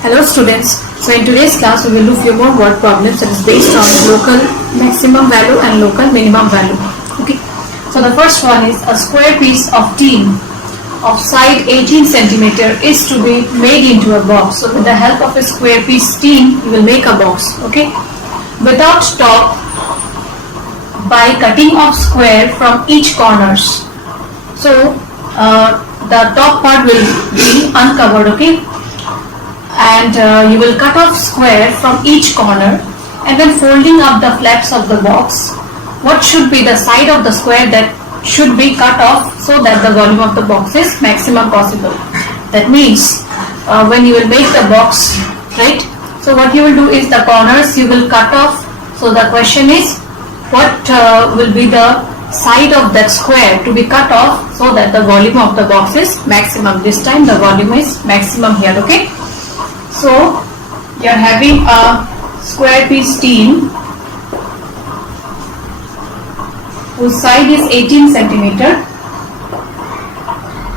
Hello students, so in today's class we will do few more word problems that is based on local maximum value and local minimum value. Okay, so the first one is a square piece of tin of side 18 centimeter is to be made into a box. So with the help of a square piece tin you will make a box, okay, without top by cutting off square from each corners. So the top part will be uncovered, okay, and you will cut off square from each corner and then folding up the flaps of the box. What should be the side of the square that should be cut off so that the volume of the box is maximum possible? That means when you will make the box, right, so what you will do is the corners you will cut off. So the question is what will be the side of that square to be cut off so that the volume of the box is maximum. This time the volume is maximum here, okay. So you are having a square piece tin whose side is 18 centimeter,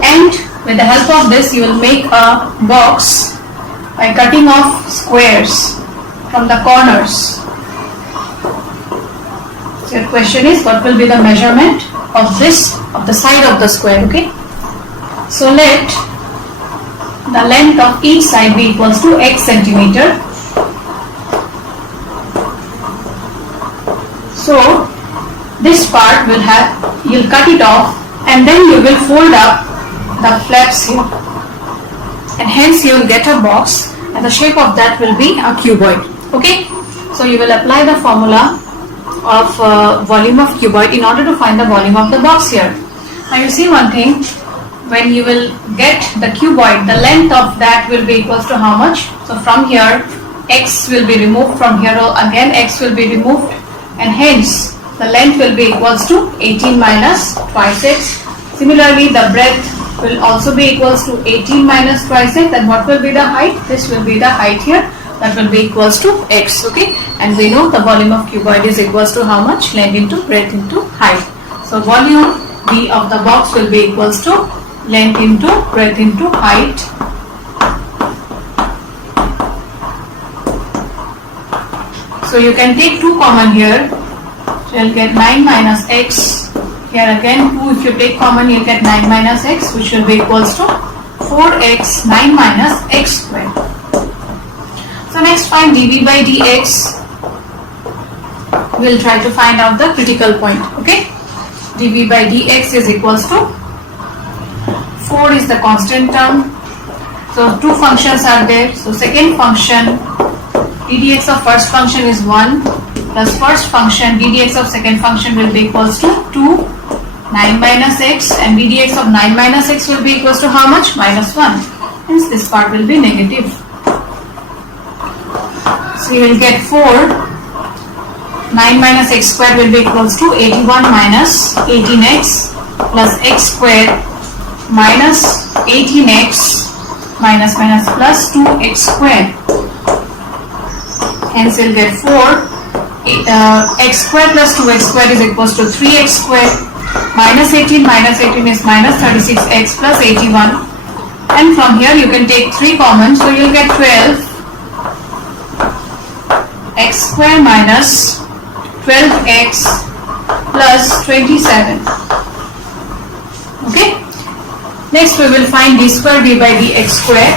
and with the help of this you will make a box by cutting off squares from the corners. So your question is what will be the measurement of the side of the square, okay. So let the length of each side be equals to x centimeter. So this part will have, you'll cut it off and then you will fold up the flaps here, and hence you will get a box and the shape of that will be a cuboid, okay. So you will apply the formula of volume of cuboid in order to find the volume of the box here. Now you see one thing, when you will get the cuboid, the length of that will be equals to how much? So from here x will be removed, from here again x will be removed, and hence the length will be equals to 18 minus twice x. Similarly the breadth will also be equals to 18 minus twice x. And what will be the height? This will be the height here, that will be equals to x, okay. And we know the volume of cuboid is equals to how much? Length into breadth into height. So volume B of the box will be equals to length into breadth into height. So you can take 2 common here, so you'll get 9 minus x. Here again 2, if you take common you'll get 9 minus x, which will be equals to 4x 9 minus x squared. So next find dv by dx. We'll try to find out the critical point, okay. dv by dx is equals to 4 is the constant term. So 2 functions are there. So second function ddx of first function is 1 plus first function ddx of second function will be equals to 2 9 minus x, and ddx of 9 minus x will be equals to how much? Minus 1. Hence this part will be negative. So you will get 4 9 minus x squared will be equals to 81 minus 18x plus x squared minus 18x minus minus plus 2x squared. Hence you'll get 4 x squared plus 2x squared is equals to 3x squared minus 18 is minus 36x plus 81, and from here you can take 3 common, so you'll get 12 x squared minus 12x plus 27, okay. Next we will find d square d by dx square.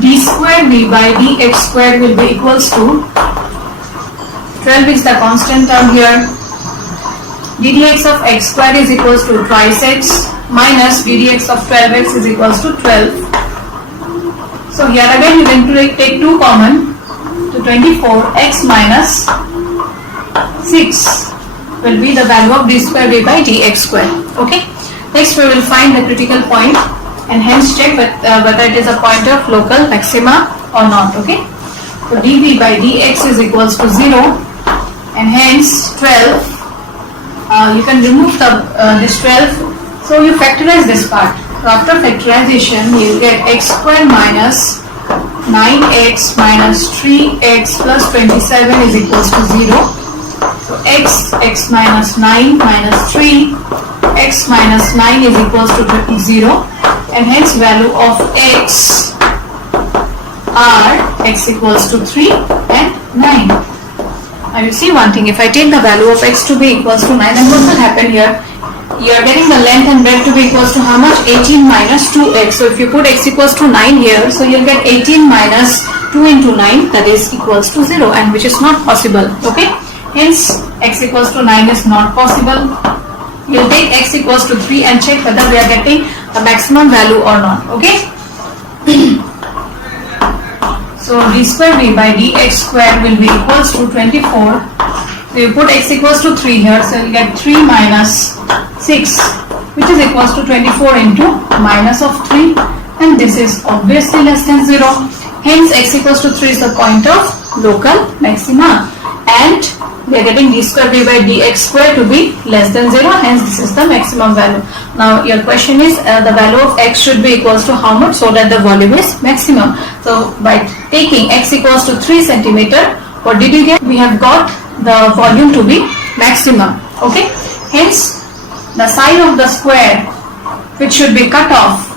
d square d by dx square will be equals to 12 is the constant term here. ddx of x square is equals to twice x minus ddx of 12x is equals to 12. So here again you can take 2 common, to 24 x minus 6 will be the value of d square d by dx square, okay. Next we will find the critical point and hence check whether it is a point of local maxima or not, okay. So dv by dx is equals to 0, and hence 12, you can remove this 12, so you factorize this part. So after factorization you get x squared minus 9x minus 3x plus 27 is equals to 0. So x minus 9 minus 3, x minus 9 is equals to 0, and hence value of x are x equals to 3 and 9. Now you see one thing, if I take the value of x to be equals to 9, then what will happen here? You are getting the length and breadth to be equals to how much? 18 minus 2x. So if you put x equals to 9 here, so you'll get 18 minus 2 into 9, that is equals to 0, and which is not possible. Okay, hence x equals to 9 is not possible. You'll take x equals to 3 and check whether we are getting a maximum value or not. Okay. So d square v by dx square will be equals to 24. So you put x equals to 3 here, so you get 3 minus 6, which is equals to 24 into minus of 3, and this is obviously less than 0. Hence x equals to 3 is the point of local maxima, and we are getting d square v by dx square to be less than 0, hence this is the maximum value. Now your question is the value of x should be equals to how much so that the volume is maximum. So by taking x equals to 3 centimeter, what did you get? We have got the volume to be maximum. Okay, hence the side of the square which should be cut off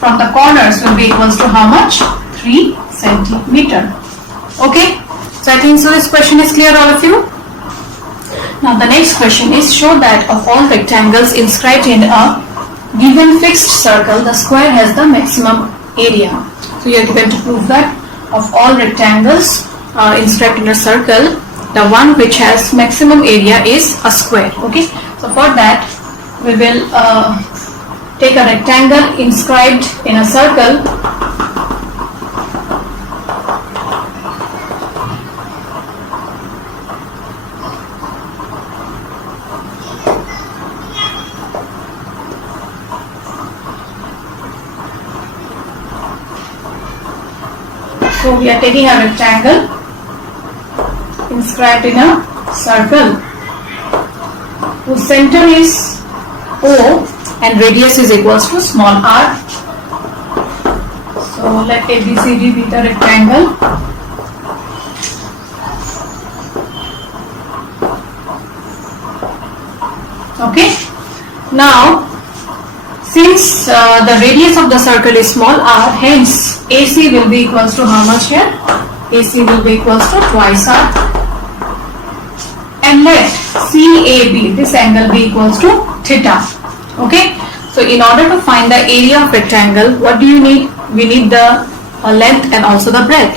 from the corners will be equals to how much? 3 centimeter. Okay, so I think so this question is clear, all of you. Now the next question is, show that of all rectangles inscribed in a given fixed circle, the square has the maximum area. So you are given to prove that of all rectangles inscribed in a circle, the one which has maximum area is a square. Okay, so for that we will take a rectangle inscribed in a circle. So we are taking a rectangle inscribed in a circle whose center is O and radius is equals to small r. So let ABCD be the rectangle. Okay. Now since the radius of the circle is small r, hence AC will be equals to how much here? AC will be equals to twice r. And let CAB, this angle, be equals to theta. Okay. So in order to find the area of rectangle, what do you need? We need the length and also the breadth.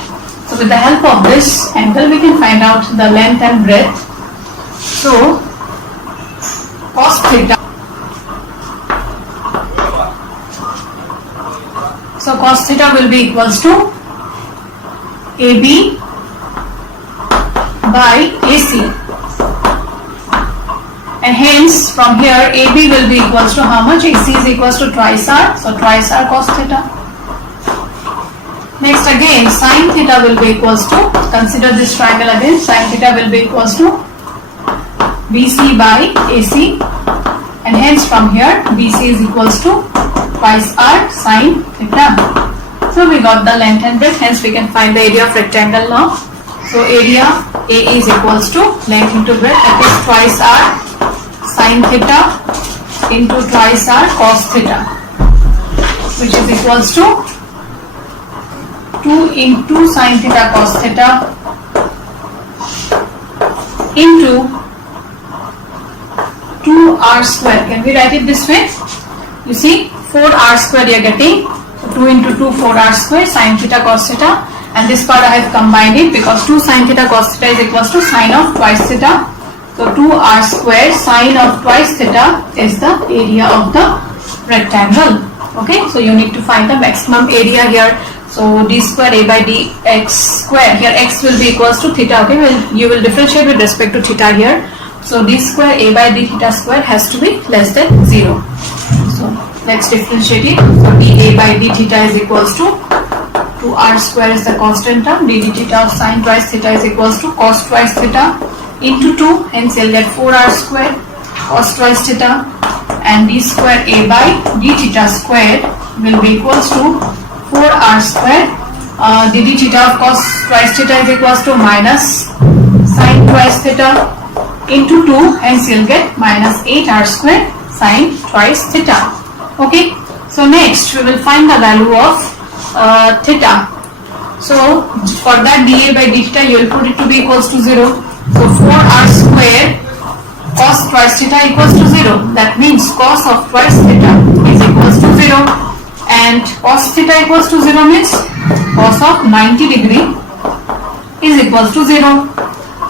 So with the help of this angle, we can find out the length and breadth. So cos theta. So cos theta will be equals to AB by AC, and hence from here AB will be equals to how much? AC is equals to twice r, so twice r cos theta. Next again sin theta will be equals to, consider this triangle again, sin theta will be equals to BC by AC, and hence from here BC is equals to twice r sin theta. So we got the length and breadth, hence we can find the area of rectangle now. So area A is equals to length into breadth, that is twice r sin theta into twice r cos theta, which is equals to 2 into sin theta cos theta into 2r square. Can we write it this way? You see, 4r square you are getting. So 2 into 2, 4r square sin theta cos theta, and this part I have combined it because 2 sin theta cos theta is equals to sine of twice theta. So 2r square sine of twice theta is the area of the rectangle. Okay, so you need to find the maximum area here. So d square a by dx square, here x will be equals to theta. Okay, well, you will differentiate with respect to theta here. So d square a by d theta square has to be less than 0. So let's differentiate it. So dA by d theta is equals to 2r square is the constant term, d theta of sine twice theta is equals to cos twice theta into 2, hence you'll get 4r square cos twice theta, and d square a by d theta square will be equals to 4r square. D theta of cos twice theta is equals to minus sine twice theta into 2, hence you'll get minus 8r square sine twice theta. Okay, so next we will find the value of theta. So for that dA by d theta you will put it to be equals to 0. So 4r square cos twice theta equals to 0. That means cos of twice theta is equals to 0, and cos theta equals to 0 means cos of 90 degree is equals to 0.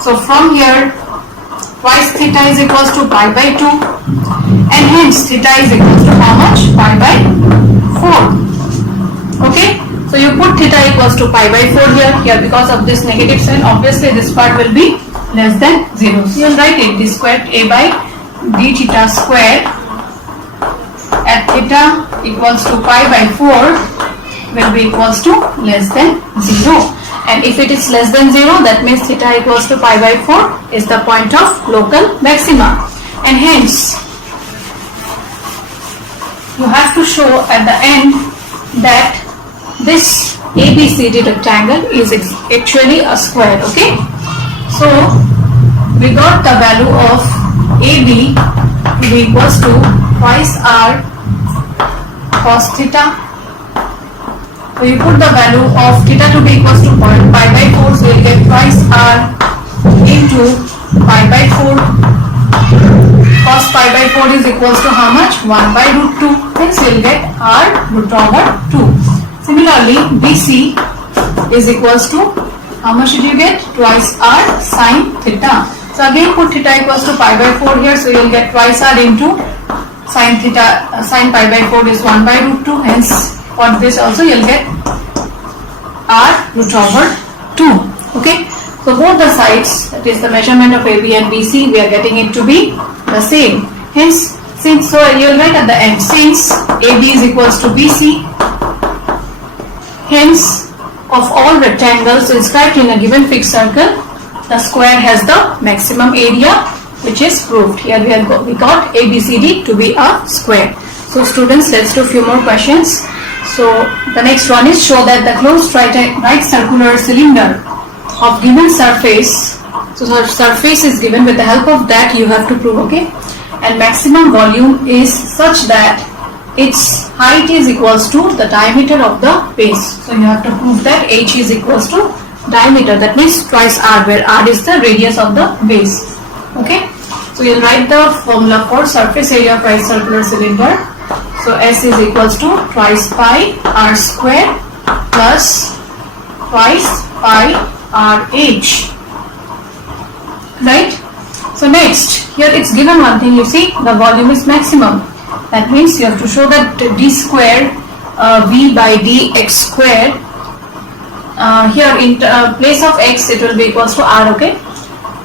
So from here twice theta is equals to pi by 2, and hence theta is equals to how much? Pi by 4. Okay, so you put theta equals to pi by 4 here because of this negative sign, obviously this part will be less than 0. So you will write it, d squared a by d theta square at theta equals to pi by 4 will be equals to less than 0. And if it is less than 0, that means theta equals to pi by 4 is the point of local maxima. And hence, you have to show at the end that this ABCD rectangle is actually a square. Okay. So, we got the value of AB to be equals to twice r cos theta. So you put the value of theta to be equals to pi by 4, so you will get twice r into pi by 4. Cos pi by 4 is equals to how much? 1 by root 2. Hence you will get r root over 2. Similarly, BC is equals to how much did you get? Twice r sine theta. So again put theta equals to pi by 4 here, so you will get twice r into sine theta. Sine pi by 4 is 1 by root 2. Hence for this also you will get r root over 2. Okay, so both the sides, that is the measurement of AB and BC, we are getting it to be the same. Hence, since, so you will write at the end, since AB is equals to BC, hence of all rectangles inscribed in a given fixed circle, the square has the maximum area, which is proved. Here we got ABCD to be a square. So students, let's do a few more questions. So the next one is, show that the closed right circular cylinder of given surface, so the surface is given, with the help of that you have to prove. Okay, and maximum volume is such that its height is equals to the diameter of the base. So you have to prove that h is equals to diameter, that means twice r, where r is the radius of the base. Okay, so you'll write the formula for surface area of right circular cylinder. So S is equals to twice pi r square plus twice pi r h. Right? So next, here it's given one thing, you see, the volume is maximum. That means you have to show that d square v by dx square, here in place of x it will be equals to r. Okay,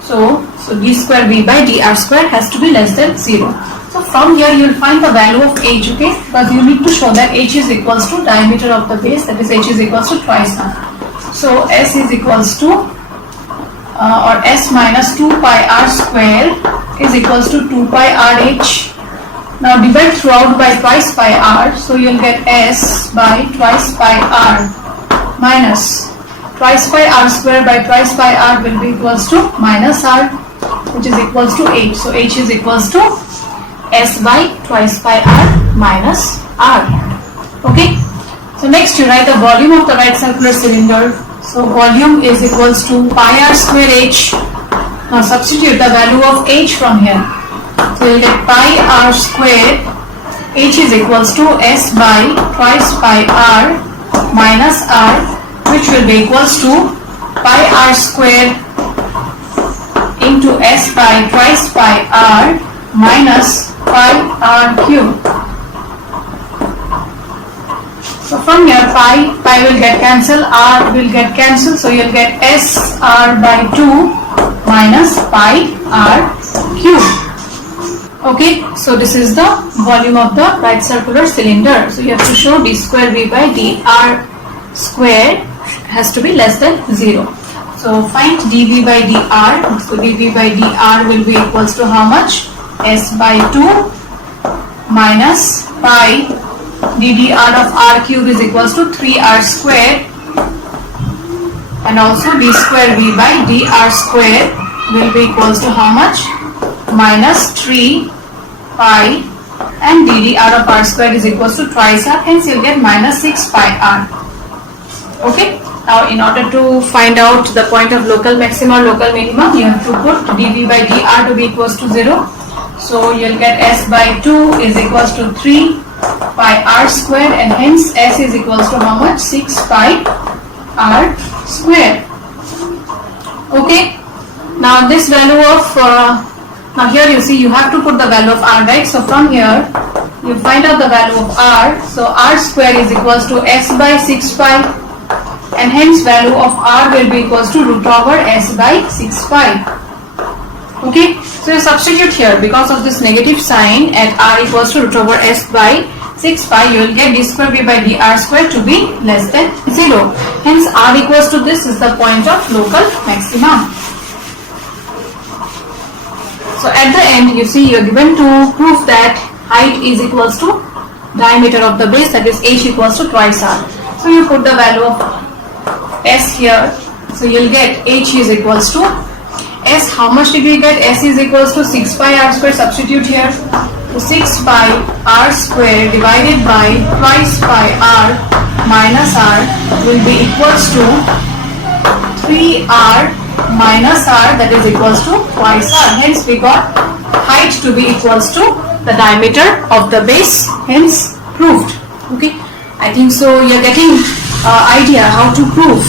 so d square v by dr square has to be less than 0. So from here you will find the value of h. Okay, because you need to show that h is equals to diameter of the base, that is h is equals to twice r. So s is equals to or s minus 2 pi r square is equals to 2 pi r h. Now divide throughout by twice pi r, so you will get s by twice pi r minus twice pi r square by twice pi r will be equals to minus r, which is equals to h. So h is equals to s by twice pi r minus r. Okay, so next you write the volume of the right circular cylinder. So volume is equals to pi r square h. Now substitute the value of h from here. So you will get pi r square, h is equals to s by twice pi r minus r, which will be equals to pi r square into s by twice pi r minus pi r cube. So from here pi will get cancelled, r will get cancelled, so you will get s r by 2 minus pi r cube. Okay, so this is the volume of the right circular cylinder. So you have to show d square v by dr square has to be less than 0. So find dv by dr. So dv by dr will be equals to how much? S by 2 minus pi ddr of r cube is equals to 3r square, and also d square v by dr square will be equals to how much? minus 3 pi and dd r of r squared is equals to twice r, hence you'll get minus 6 pi r. Okay, now in order to find out the point of local maximum or local minimum, you have to put dv by dr to be equals to 0. So you'll get s by 2 is equals to 3 pi r squared, and hence s is equals to how much? 6 pi r squared. Okay, now this value of now here you see you have to put the value of r, right? So from here you find out the value of r. So r square is equals to s by 6 pi, and hence value of r will be equals to root over s by 6 pi. Okay, so you substitute here because of this negative sign at r equals to root over s by 6 pi, you will get d square b by dr square to be less than 0. Hence r equals to this is the point of local maximum. So at the end you see you are given to prove that height is equals to diameter of the base, that is h equals to twice r. So you put the value of s here, so you will get h is equals to s. How much did we get? S is equals to 6 pi r square. Substitute here. So 6 pi r square divided by twice pi r minus r will be equals to 3 r minus r, that is equals to twice r. Hence we got height to be equals to the diameter of the base, hence proved. Okay, I think so you are getting idea how to prove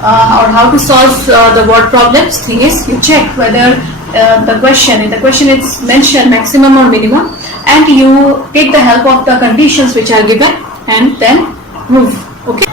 or how to solve the word problems. Thing is, you check whether in the question it's mentioned maximum or minimum, and you take the help of the conditions which are given and then prove. Okay,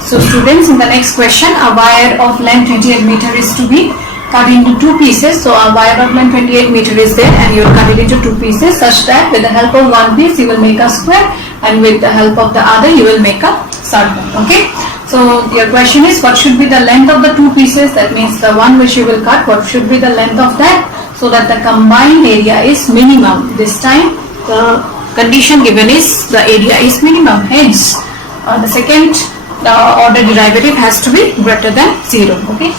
so students, in the next question, a wire of length 28 meter is to be cut into two pieces. So a wire of length 28 meter is there, and you will cut it into two pieces such that with the help of one piece you will make a square, and with the help of the other you will make a circle. Okay, so your question is, what should be the length of the two pieces? That means the one which you will cut, what should be the length of that, so that the combined area is minimum. This time the condition given is the area is minimum, hence the second order derivative has to be greater than 0. Okay,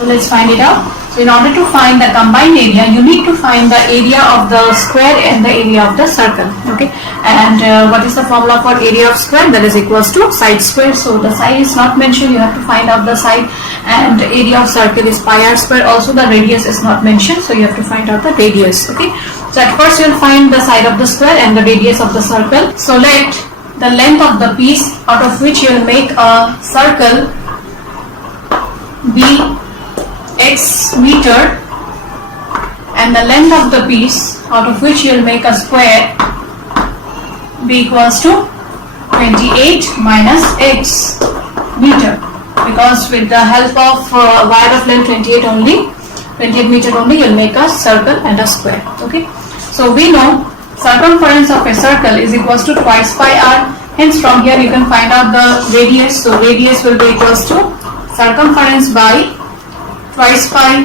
so let's find it out. So in order to find the combined area, you need to find the area of the square and the area of the circle. Okay, and what is the formula for area of square? That is equals to side square. So the side is not mentioned, you have to find out the side, and area of circle is pi r square. Also the radius is not mentioned, so you have to find out the radius. Okay, so at first you will find the side of the square and the radius of the circle. So let the length of the piece out of which you will make a circle be x meter, and the length of the piece out of which you will make a square be equals to 28 minus x meter, because with the help of wire of length 28 meter only you will make a circle and a square. Okay, so we know circumference of a circle is equals to twice pi r. Hence from here you can find out the radius. So radius will be equals to circumference by twice pi.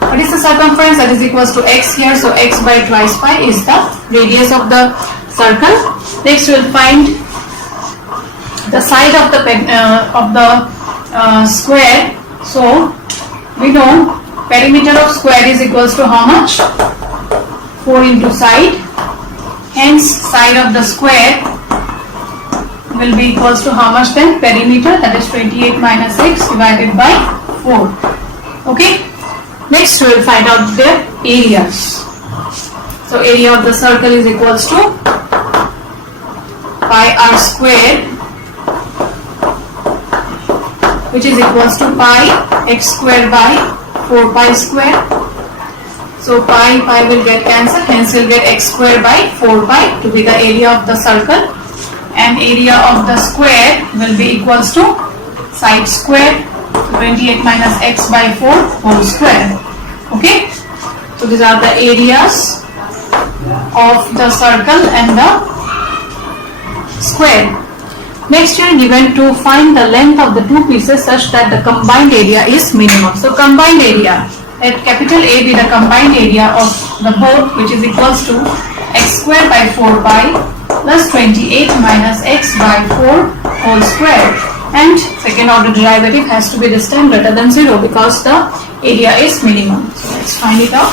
What is the circumference? That is equals to x here. So x by twice pi is the radius of the circle. Next we will find the side of the square. So we know perimeter of square is equals to how much? 4 into side. Hence side of the square will be equals to how much then? Perimeter, that is 28 minus x divided by 4. Okay, next we will find out their areas. So area of the circle is equals to pi r square, which is equals to pi x square by 4 pi square. So pi will get cancelled, hence we will get x square by 4 pi to be the area of the circle, and area of the square will be equals to side square, 28 minus x by 4 whole square. Okay, so these are the areas of the circle and the square. Next you are given to find the length of the two pieces such that the combined area is minimum. So combined area, let capital A be the combined area of the both, which is equals to x square by 4 pi plus 28 minus x by 4 whole square, and second order derivative has to be this time greater than 0 because the area is minimum. So let's find it out.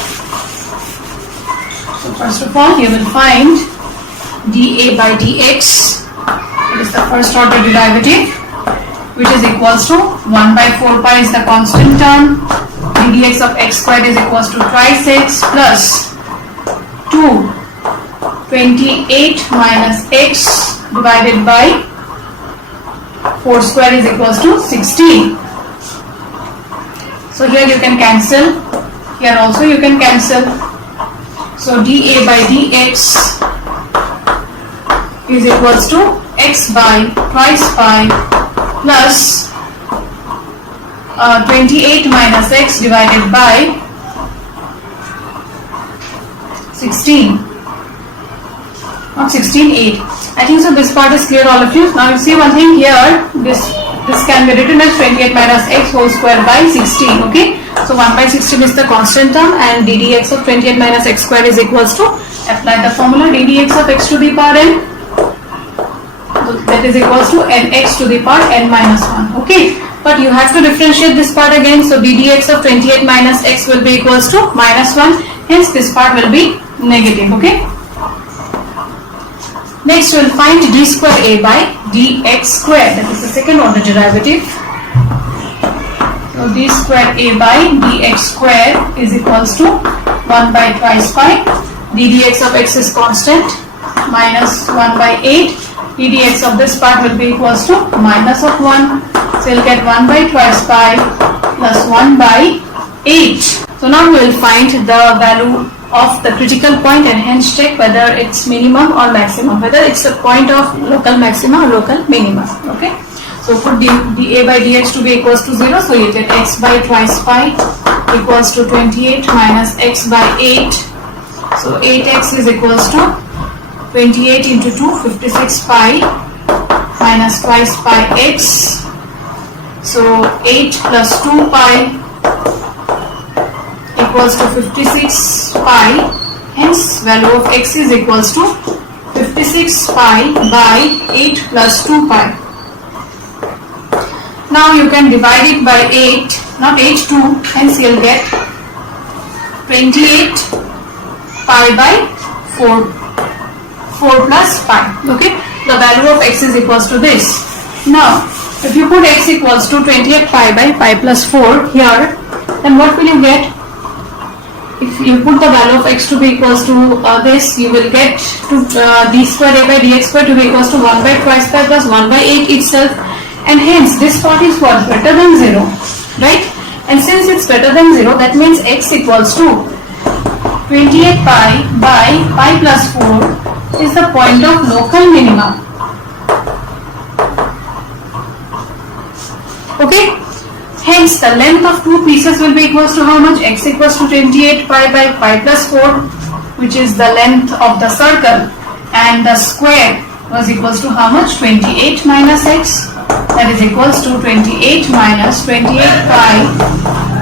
first of all, you will find dA by dx. It is the first order derivative, which is equals to 1 by 4 pi is the constant term. Dx of x squared is equals to twice x plus 2 28 minus x divided by 4 square is equals to 16. So here you can cancel, here also you can cancel. So dA by dx is equals to x by twice pi plus 28 minus x divided by 16. Not 16, 8. I think so this part is clear, all of you. Now you see one thing here, this can be written as 28 minus x whole square by 16, okay. So 1 by 16 is the constant term and ddx of 28 minus x square is equals to, apply the formula, ddx of x to the power n, so that is equals to nx to the power n minus 1, okay. But you have to differentiate this part again, so ddx of 28 minus x will be equals to minus 1, hence this part will be negative, okay. Next we will find d square a by dx square, that is the second order derivative. So d square a by dx square is equals to 1 by twice pi, ddx of x is constant, minus 1 by 8, ddx of this part will be equals to minus of 1, so you will get 1 by twice pi plus 1 by 8. So now we will find the value of the critical point and hence check whether it's minimum or maximum, whether it's a point of local maxima or local minima, okay. So put dA by dx to be equals to 0, so you get x by twice pi equals to 28 minus x by 8, so 8x is equals to 28 into 2, 56 pi minus twice pi x, so 8 plus 2 pi equals to 56 pi, hence value of x is equals to 56 pi by 8 plus 2 pi. Now you can divide it by 8, not 8 2, hence you will get 28 pi by 4 plus pi, okay. The value of x is equals to this. Now if you put x equals to 28 pi by pi plus 4 here, then what will you get? If you put the value of x to be equals to this, you will get to d square a by dx square to be equals to 1 by twice pi plus 1 by 8 itself, and hence this part is what? Greater than 0, right? And since it's greater than 0, that means x equals to 28 pi by pi plus 4 is the point of local minima, okay. Hence the length of two pieces will be equals to how much? X equals to 28 pi by pi plus 4, which is the length of the circle, and the square was equals to how much? 28 minus x, that is equals to 28 minus 28 pi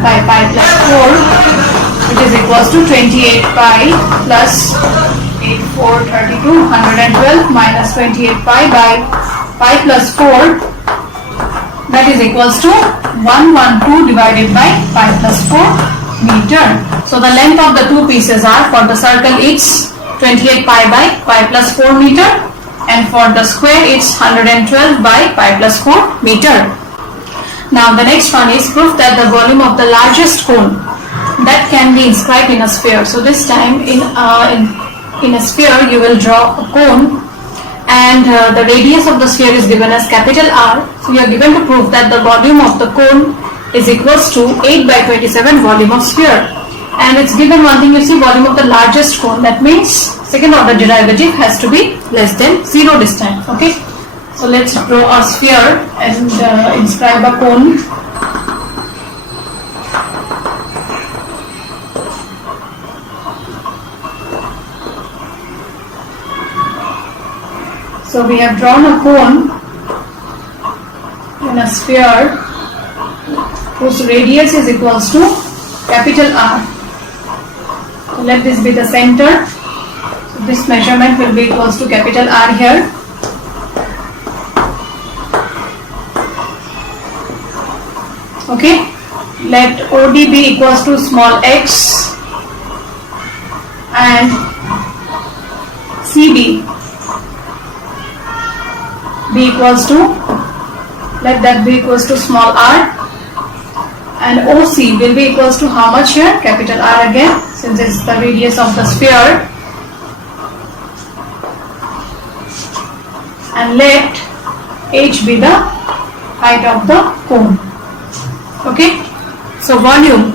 by pi plus 4, which is equals to 28 pi plus 8 4 32 112 minus 28 pi by pi plus 4, that is equals to 112 divided by pi plus 4 meter. So the length of the two pieces are, for the circle it's 28 pi by pi plus 4 meter, and for the square it's 112 by pi plus 4 meter. Now the next one is proof that the volume of the largest cone that can be inscribed in a sphere. So this time in a sphere you will draw a cone, and the radius of the sphere is given as capital R. So you are given to prove that the volume of the cone is equals to 8 by 27 volume of sphere, and it's given one thing, you see, volume of the largest cone, that means second order derivative has to be less than 0 this time, okay. So let's draw a sphere and inscribe a cone. So we have drawn a cone in a sphere whose radius is equals to capital R. So let this be the center. So this measurement will be equals to capital R here. Okay. Let OD be equals to small x, and CB be equals to, let that be equals to small r, and OC will be equals to how much here? Capital R again, since it's the radius of the sphere. And let H be the height of the cone. Okay, so volume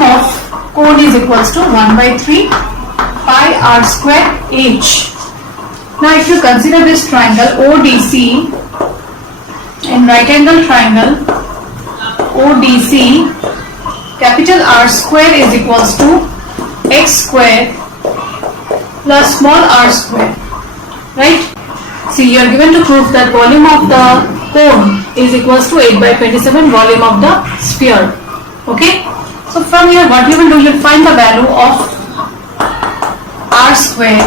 of cone is equals to 1 by 3 pi r square H. Now if you consider this triangle ODC, in right angle triangle ODC, capital R square is equals to x square plus small r square, right? See, you are given to prove that volume of the cone is equals to 8 by 27 volume of the sphere. Okay, so from here what you will do, you will find the value of r square.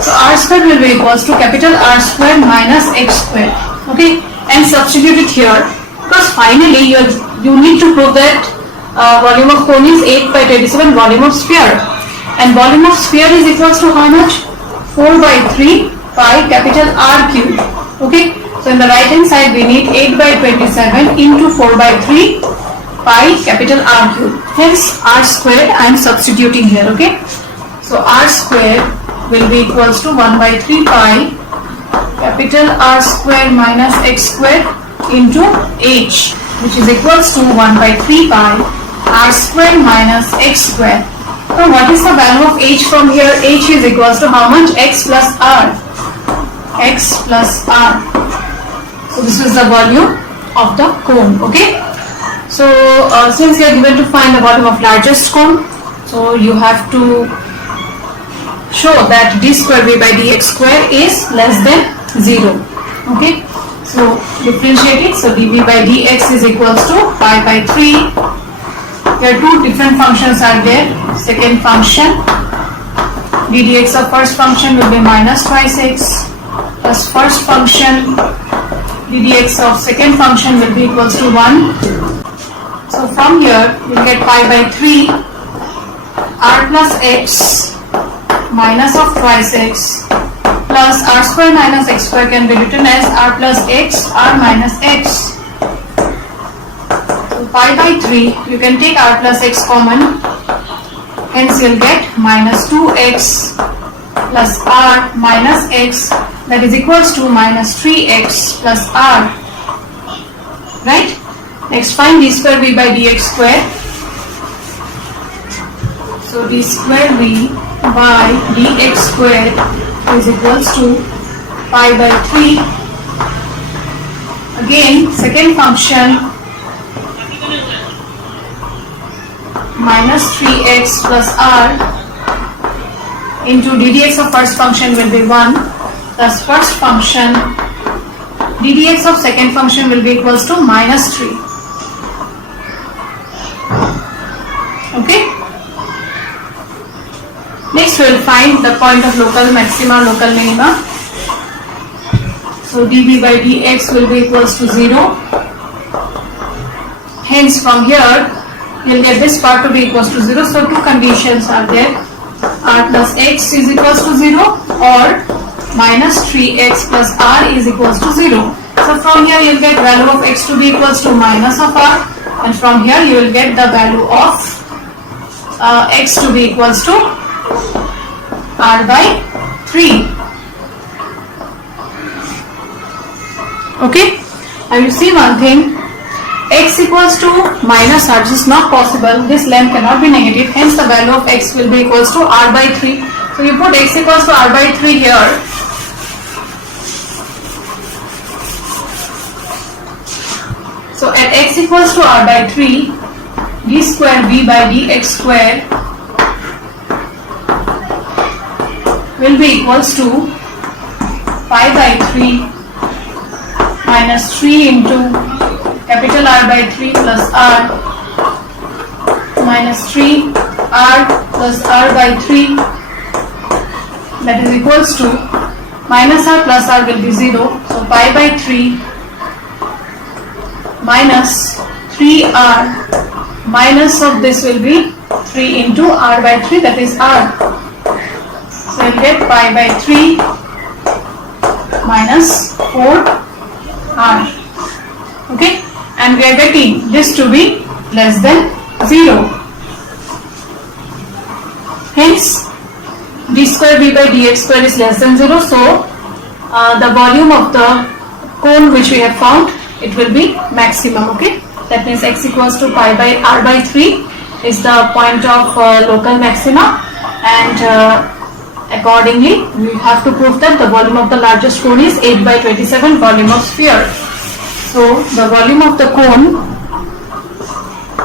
So r square will be equals to capital R square minus x square. Okay, and substitute it here, because finally you need to prove that volume of cone is 8 by 27 volume of sphere, and volume of sphere is equals to how much? 4 by 3 pi capital R cube. Okay, so in the right hand side we need 8 by 27 into 4 by 3 pi capital R cube. Hence R squared I am substituting here. Okay, so R square will be equals to 1 by 3 pi capital R square minus x square into H, which is equals to 1 by 3 pi R square minus x square. Now what is the value of H from here? H is equals to how much? X plus R. X plus R. So this is the volume of the cone. Okay, so since you are given to find the volume of largest cone, so you have to show that d square v by dx square is less than 0. Okay, so differentiate it. So dv by dx is equals to pi by 3. There are two different functions are there. Second function, ddx of first function will be minus twice x, plus first function ddx of second function will be equals to 1. So from here we will get pi by 3 r plus x minus of twice x plus r square minus x square can be written as r plus x, r minus x. So pi by 3, you can take r plus x common, hence you will get minus 2x plus r minus x, that is equals to minus 3x plus r, right? Next find d square v by dx square. So d square v by dx square is equals to pi by 3. Again second function minus 3x plus r into ddx of first function will be 1 plus first function ddx of second function will be equals to minus 3. Okay. Next we will find the point of local maxima, local minima. So dv by dx will be equals to 0. Hence from here you will get this part to be equals to 0. So two conditions are there. R plus x is equals to 0 or minus 3x plus r is equals to 0. So from here you will get value of x to be equals to minus of r, and from here you will get the value of x to be equals to r by 3. Okay, and you see one thing, x equals to minus r, this is not possible, this length cannot be negative, hence the value of x will be equals to r by 3. So you put x equals to r by 3 here. So at x equals to r by 3, d square v by dx square will be equals to pi by 3 minus 3 into capital R by 3 plus r minus 3 r plus r by 3, that is equals to minus r plus r will be 0. So pi by 3 minus 3r minus of this will be 3 into r by 3, that is r. So you pi by 3 minus 4r. Okay, and we are getting this to be less than 0. Hence, d square b by dx square is less than 0. So, the volume of the cone which we have found, it will be maximum. Okay, that means x equals to pi by r by 3 is the point of local maxima, and accordingly we have to prove that the volume of the largest cone is 8 by 27 volume of sphere. So the volume of the cone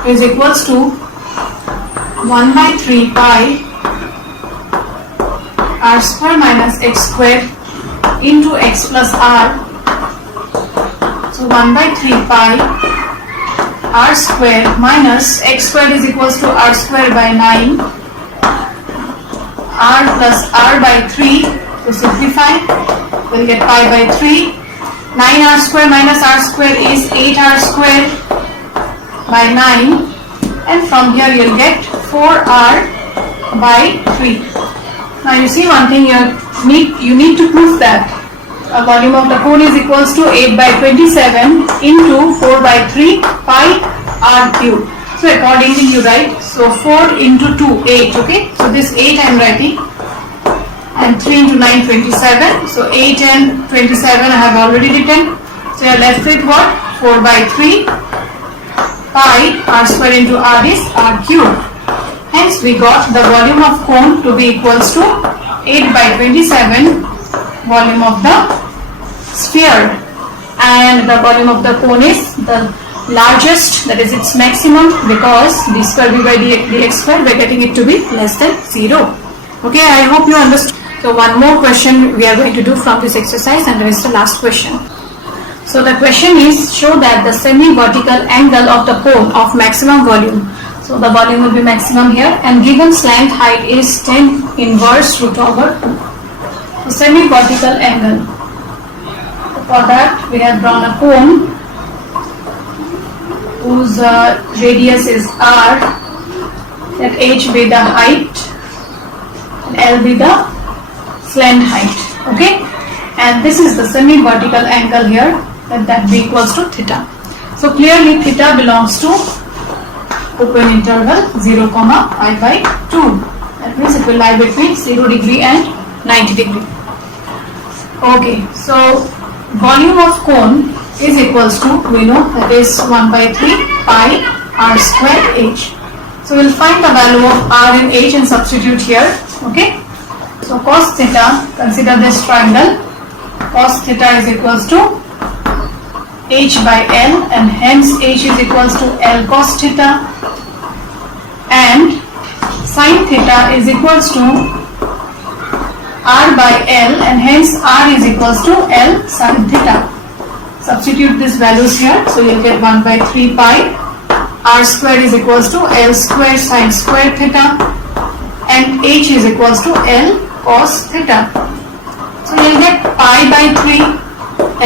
is equals to 1 by 3 pi r square minus x square into x plus r. So 1 by 3 pi r square minus x square is equals to r square by 9, r plus r by 3. To simplify, we'll get pi by 3. 9r square minus r square is 8r square by 9, and from here you'll get 4r by 3. Now you see one thing, you need to prove that volume of the cone is equals to 8 by 27 into 4 by 3 pi r cube. So accordingly you write, so 4 into 2, 8, okay. So this 8 I am writing, and 3 into 9, 27. So 8 and 27 I have already written. So you are left with what? 4 by 3 pi r square into r is r cube. Hence we got the volume of cone to be equals to 8 by 27 volume of the sphere, and the volume of the cone is the largest, that is its maximum, because d square b by dx square we are getting it to be less than 0. Okay, I hope you understood. So one more question we are going to do from this exercise, and this is the last question. So the question is, show that the semi-vertical angle of the cone of maximum volume. So the volume will be maximum here, and given slant height is 10 inverse root over 2. So semi-vertical angle. So for that we have drawn a cone whose radius is r, let h be the height and l be the slant height. Okay, and this is the semi-vertical angle here, that be equals to theta. So clearly theta belongs to open interval 0, pi by 2. That means it will lie between 0 degree and 90 degree. Okay, so volume of cone is equals to, we know that is 1 by 3 pi r square h. So we'll find the value of r and h and substitute here. Okay, so cos theta, consider this triangle, cos theta is equals to h by l, and hence h is equals to l cos theta, and sin theta is equals to r by l, and hence r is equals to l sin theta. Substitute these values here, so you'll get 1 by 3 pi r square is equals to l square sin square theta, and h is equals to l cos theta. So you'll get pi by 3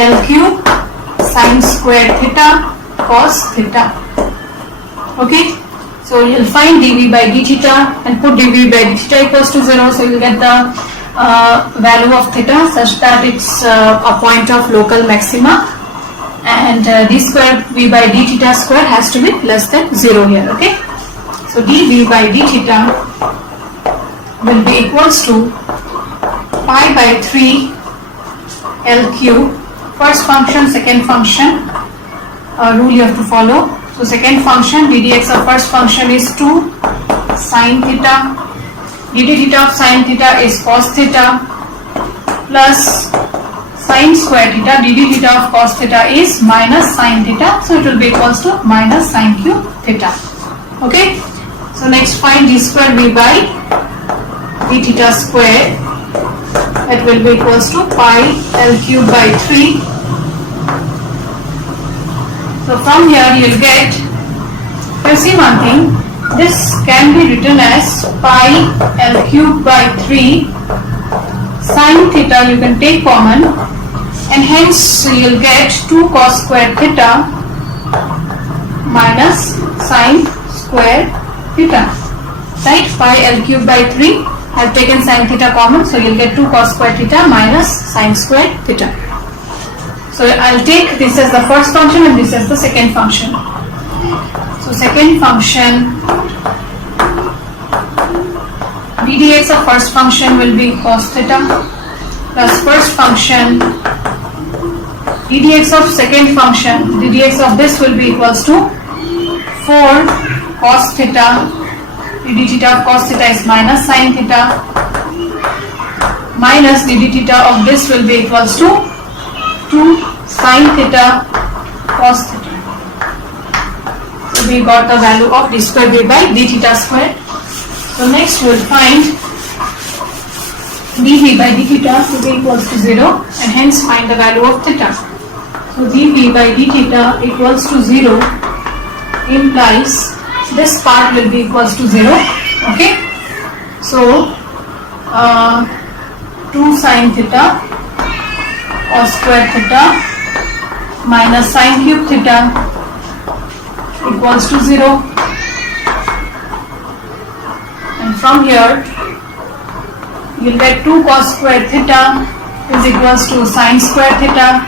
l cube sin square theta cos theta. Okay, so you'll find dv by d theta and put dv by d theta equals to 0. So you'll get the value of theta such that it's a point of local maxima, and d square v by d theta square has to be less than 0 here. Okay, so dv by d theta will be equals to pi by 3 l cube, first function, second function, rule you have to follow. So second function, ddx of first function is 2 sin theta, dd theta of sin theta is cos theta, plus sin square theta, dd theta of cos theta is minus sin theta, so it will be equals to minus sin cube theta. Okay, so next find d square v by d theta square, that will be equals to pi l cube by 3. So from here you will get, you see one thing, this can be written as pi l cube by 3 sin theta, you can take common, and hence you will get 2 cos square theta minus sin square theta, right? Pi l cube by 3 I've taken sine theta common, so you'll get 2 cos square theta minus sine square theta. So I'll take this as the first function and this as the second function. So second function, ddx of first function will be cos theta plus first function ddx of second function, ddx of this will be equals to 4 cos theta, dd theta of cos theta is minus sine theta, minus dd theta of this will be equals to 2 sine theta cos theta. So we got the value of d square v by d theta square. So next we will find dv by d theta to be equals to 0 and hence find the value of theta. So dv by d theta equals to 0 implies this part will be equals to 0. Okay. So 2 sine theta cos square theta minus sine cube theta equals to 0. And from here you'll get 2 cos square theta is equals to sine square theta,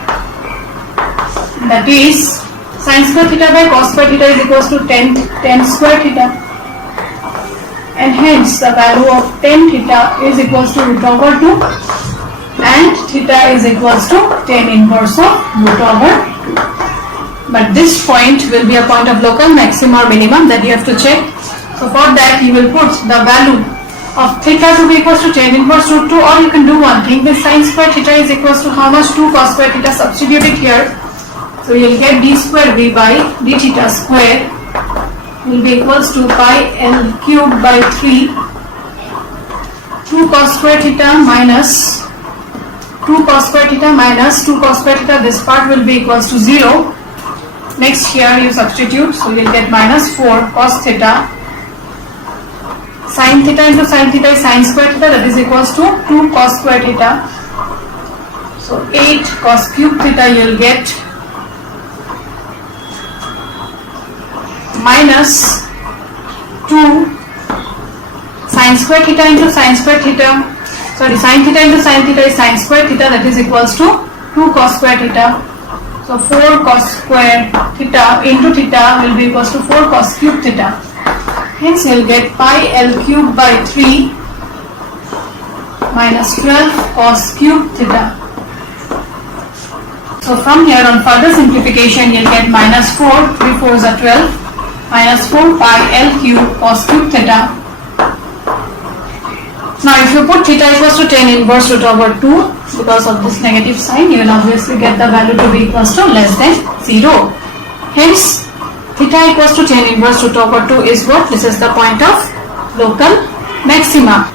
that is sine square theta by cos square theta is equals to 10 square theta, and hence the value of 10 theta is equals to root over 2 and theta is equals to 10 inverse of root over 2. But this point will be a point of local maximum or minimum that you have to check. So for that you will put the value of theta to be equals to 10 inverse root 2, or you can do one thing, this sine square theta is equals to how much, 2 cos square theta, substitute it here. So you will get d square v by d theta square will be equals to pi l cube by 3, 2 cos square theta minus 2 cos square theta minus 2 cos square theta, this part will be equals to 0. Next here you substitute, so you will get minus 4 cos theta, sin theta into sin theta is sin square theta, that is equals to 2 cos square theta. So 8 cos cube theta you will get minus 2 sin square theta into sin square theta, sorry, sin theta into sin theta is sin square theta, that is equals to 2 cos square theta. So 4 cos square theta into theta will be equals to 4 cos cube theta. Hence you will get pi l cube by 3 minus 12 cos cube theta. So from here on further simplification you will get minus 4, 3 4s are 12, minus 4 pi l cube cos cube theta. Now if you put theta equals to 10 inverse root over 2, because of this negative sign you will obviously get the value to be equals to less than 0. Hence theta equals to 10 inverse root over 2 is what? This is the point of local maxima,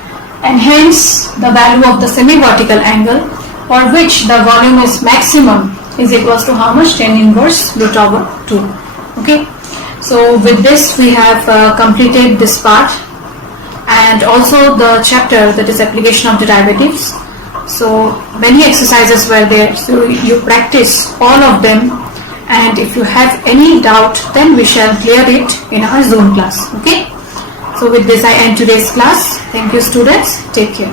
and hence the value of the semi-vertical angle for which the volume is maximum is equals to how much? 10 inverse root over 2. Okay. So with this we have completed this part and also the chapter, that is application of derivatives. So many exercises were there, so you practice all of them, and if you have any doubt then we shall clear it in our Zoom class. Okay. So with this I end today's class. Thank you students. Take care.